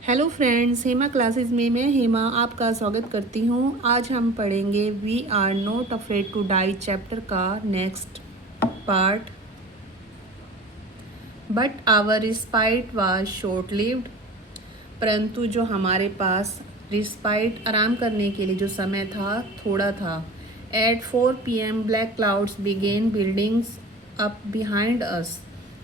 Hello friends, Hema classes में मैं हेमा आपका स्वागत करती हूँ। आज हम पढ़ेंगे we are not afraid to die chapter का next part. But our respite was short lived. परंतु जो हमारे पास रिस्पाइट आराम करने के लिए जो समय था थोड़ा था। At 4 PM black clouds began building up behind us.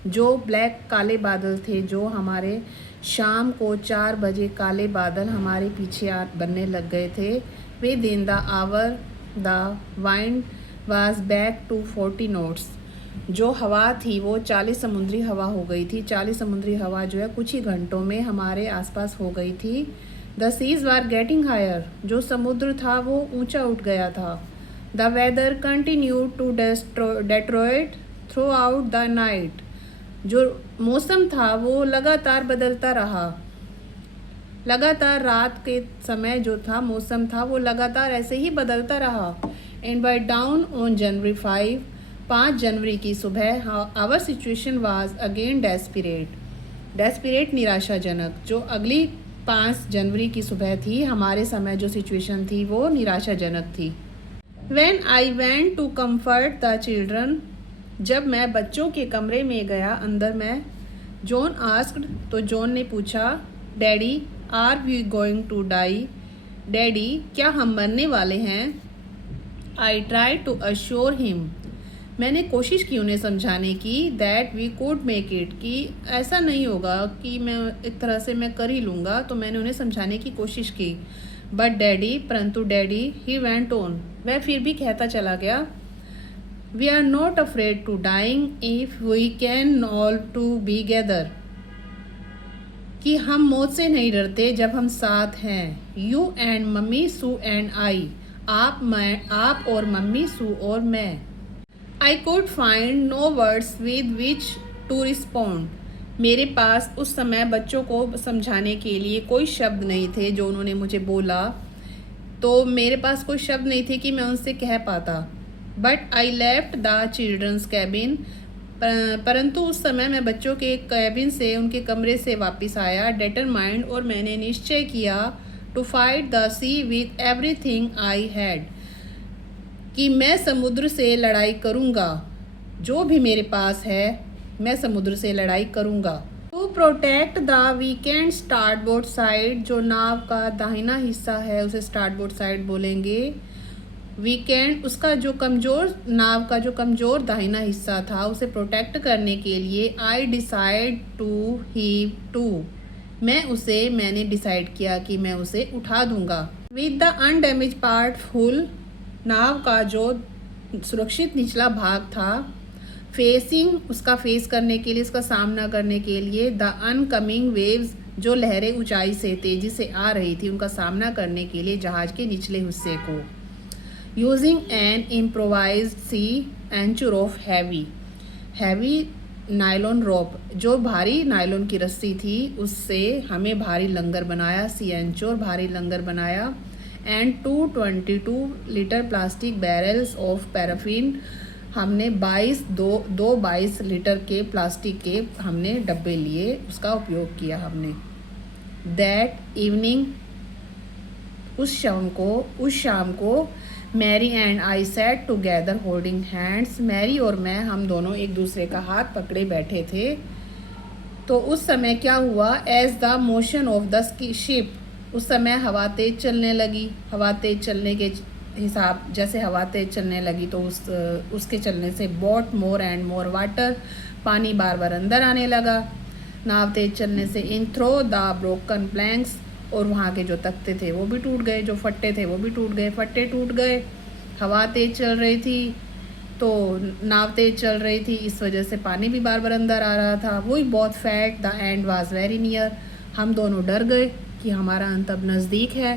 जो ब्लैक काले बादल थे, जो हमारे शाम को 4 बजे काले बादल हमारे पीछे बनने लग गए थे। वे दिन the hour the wind was back to 40 knots. जो हवा थी वो 40 समुद्री हवा हो गई थी। 40 समुद्री हवा जो है कुछ ही घंटों में हमारे आसपास हो गई थी। The seas were getting higher. जो समुद्र था वो ऊंचा उठ गया था। The weather continue to deteriorate throughout the night. जो मौसम था वो लगातार बदलता रहा। लगातार रात के समय जो था मौसम था वो लगातार ऐसे ही बदलता रहा। And by dawn on January 5 जनवरी की सुबह our situation was again desperate निराशाजनक। जो अगली 5 जनवरी की सुबह थी, हमारे समय जो सिचुएशन थी वो निराशाजनक थी। When I went to comfort the children, जब मैं बच्चों के कमरे में गया अंदर में, जॉन आस्क्ड, तो जॉन ने पूछा, daddy are we going to die. Daddy क्या हम मरने वाले हैं? I try to assure him. मैंने कोशिश की उन्हें समझाने की, that we could make it, कि ऐसा नहीं होगा, कि मैं एक तरह से मैं कर ही लूँगा। तो मैंने उन्हें समझाने की कोशिश की। बट डैडी, परंतु डैडी, ही वेंट ऑन, वह फिर भी कहता चला गया, we are not afraid to dying if we can all together, कि हम मौत से नहीं डरते जब हम साथ हैं। You and mummy, Sue and I, आप और मम्मी, सू और मैं। I could find no words with which to respond. मेरे पास उस समय बच्चों को समझाने के लिए कोई शब्द नहीं थे। जो उन्होंने मुझे बोला तो मेरे पास कोई शब्द नहीं थे कि मैं उनसे कह पाता। But I left the children's cabin, परंतु उस समय मैं बच्चों के कैबिन से, उनके कमरे से वापस आया, डिटरमाइंड, और मैंने निश्चय किया, to fight the sea with everything I had, कि मैं समुद्र से लड़ाई करूँगा। जो भी मेरे पास है मैं समुद्र से लड़ाई करूँगा। To protect the weakened starboard side, जो नाव का दाहिना हिस्सा है उसे स्टार्टबोर्ड साइड बोलेंगे। वीकेंड, उसका जो कमज़ोर, नाव का जो कमज़ोर दाहिना हिस्सा था, उसे प्रोटेक्ट करने के लिए I decide to heave to, मैंने डिसाइड किया कि मैं उसे उठा दूंगा। With the undamaged part full, नाव का जो सुरक्षित निचला भाग था, फेसिंग, उसका फेस करने के लिए, उसका सामना करने के लिए, द अनकमिंग वेव्स, जो लहरें ऊंचाई से तेजी से आ रही थी उनका सामना करने के लिए जहाज के निचले हिस्से को। Using an improvised sea anchor of heavy nylon rope, जो भारी नायलॉन की रस्सी थी उससे हमें भारी लंगर बनाया, सी एंचोर, भारी लंगर बनाया। And 222 litre plastic barrels of paraffin, हमने 22 लीटर के प्लास्टिक के हमने डब्बे लिए, उसका उपयोग किया हमने। दैट इवनिंग, उस शाम को Mary and I sat together holding hands, Mary और मैं, हम दोनों एक दूसरे का हाथ पकड़े बैठे थे। तो उस समय क्या हुआ, as the motion of the ship, उस समय हवा तेज चलने लगी। हवा तेज चलने के हिसाब, जैसे हवा तेज चलने लगी तो उसके चलने से boat more and more water, पानी बार बार अंदर आने लगा। नाव तेज चलने से इन थ्रो द ब्रोकन प्लैंक्स, और वहाँ के जो तख्ते थे वो भी टूट गए, जो फट्टे थे वो भी टूट गए, फट्टे टूट गए। हवा तेज चल रही थी तो नाव तेज चल रही थी, इस वजह से पानी भी बार बार अंदर आ रहा था। वही बहुत fat, the end was very near, हम दोनों डर गए कि हमारा अंत अब नज़दीक है।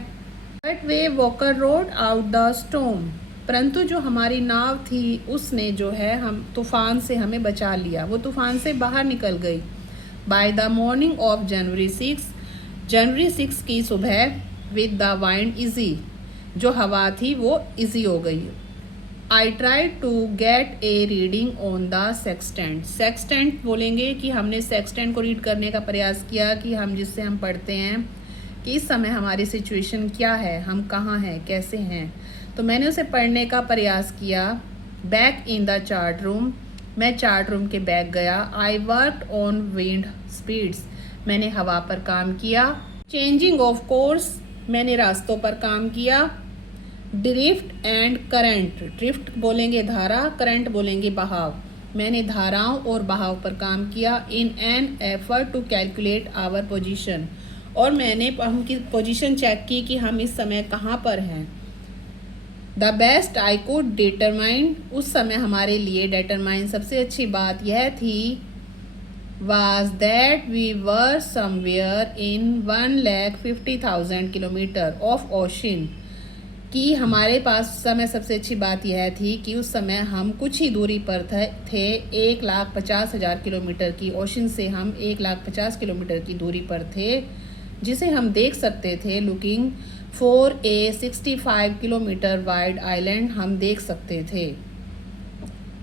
But way walker road out the storm, परंतु जो हमारी नाव थी उसने जो है हम तूफ़ान से हमें बचा लिया, वो तूफ़ान से बाहर निकल गई। By the morning of January 6 की सुबह, विद द वाइंड इजी, जो हवा थी वो इजी हो गई। I try to get a reading on the sextant. Sextant बोलेंगे कि हमने सेक्सटेंट को रीड करने का प्रयास किया, कि हम जिससे हम पढ़ते हैं कि इस समय हमारी सिचुएशन क्या है, हम कहाँ हैं, कैसे हैं। तो मैंने उसे पढ़ने का प्रयास किया। Back in the chart room, मैं चार्ट रूम के बैक गया। I worked on wind speeds, मैंने हवा पर काम किया। चेंजिंग ऑफ कोर्स, मैंने रास्तों पर काम किया। ड्रिफ्ट एंड करंट, ड्रिफ्ट बोलेंगे धारा, करंट बोलेंगे बहाव, मैंने धाराओं और बहाव पर काम किया। In an effort to calculate our position, और मैंने उनकी पोजीशन चेक की कि हम इस समय कहाँ पर हैं। The best I could determine, उस समय हमारे लिए डिटरमाइन सबसे अच्छी बात यह थी, was that we were somewhere in 1,50,000 kilometre of ocean, कि हमारे पास उस समय सबसे अच्छी बात यह थी कि उस समय हम कुछ ही दूरी पर थे 1,50,000 किलोमीटर की। ओशन से हम 1,50,000 किलोमीटर की दूरी पर थे, जिसे हम देख सकते थे। Looking for a 65 kilometre wide island, हम देख सकते थे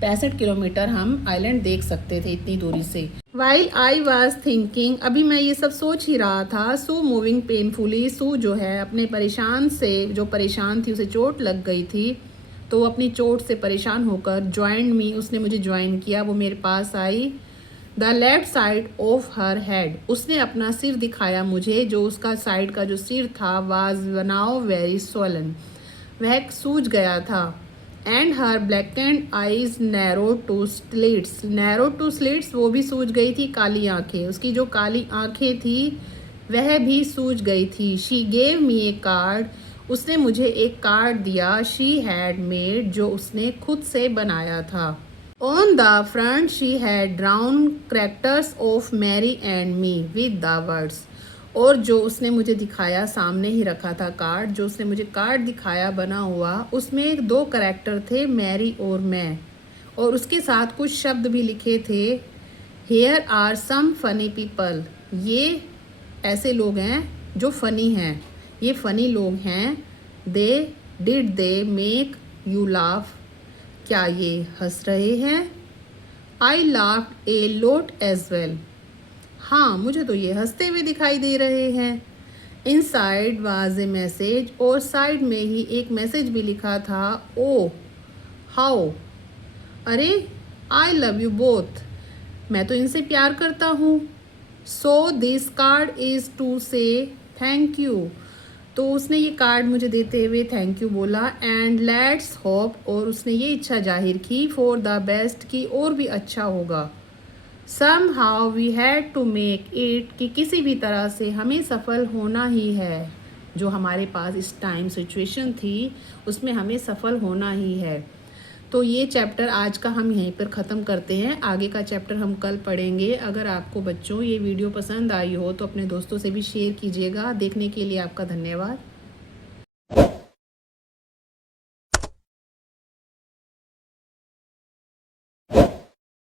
65 किलोमीटर हम आइलैंड देख सकते थे इतनी दूरी से। वाइल आई वॉज थिंकिंग, अभी मैं ये सब सोच ही रहा था। सू मूविंग पेनफुली, सू जो है अपने परेशान से, जो परेशान थी, उसे चोट लग गई थी, तो अपनी चोट से परेशान होकर ज्वाइंड मी, उसने मुझे ज्वाइन किया, वो मेरे पास आई। The left side of her head, उसने अपना सिर दिखाया मुझे, जो उसका साइड का जो सिर था वाज नाउ वेरी स्वलन, वह सूज गया था। And her blackened eyes narrow to slits, narrow to slits, वो भी सूज गई थी, काली आंखें, उसकी जो काली आंखें थी वह भी सूज गई थी। She gave me A card, उसने मुझे एक कार्ड दिया। शी हैड मेड, जो उसने खुद से बनाया था। On the front she had drawn characters of Mary and me with the words, और जो उसने मुझे दिखाया, सामने ही रखा था कार्ड, जो उसने मुझे कार्ड दिखाया बना हुआ, उसमें 2 कैरेक्टर थे, मैरी और मैं, और उसके साथ कुछ शब्द भी लिखे थे। Here are some funny people, ये ऐसे लोग हैं जो फ़नी हैं, ये फ़नी लोग हैं। They did they make you laugh, क्या ये हंस रहे हैं। I laughed a lot as well, हाँ मुझे तो ये हंसते हुए दिखाई दे रहे हैं। इनसाइड वाज ए मैसेज, और साइड में ही एक मैसेज भी लिखा था। ओ हाउ, अरे आई लव यू बोथ, मैं तो इनसे प्यार करता हूँ। So this card is to say thank you, तो उसने ये कार्ड मुझे देते हुए थैंक यू बोला। एंड लेट्स होप, और उसने ये इच्छा जाहिर की, फॉर द बेस्ट, की और भी अच्छा होगा। Somehow we had to make it, कि किसी भी तरह से हमें सफल होना ही है। जो हमारे पास इस टाइम सिचुएशन थी उसमें हमें सफल होना ही है। तो ये चैप्टर आज का हम यहीं पर ख़त्म करते हैं, आगे का चैप्टर हम कल पढ़ेंगे। अगर आपको बच्चों ये वीडियो पसंद आई हो तो अपने दोस्तों से भी शेयर कीजिएगा। देखने के लिए आपका धन्यवाद।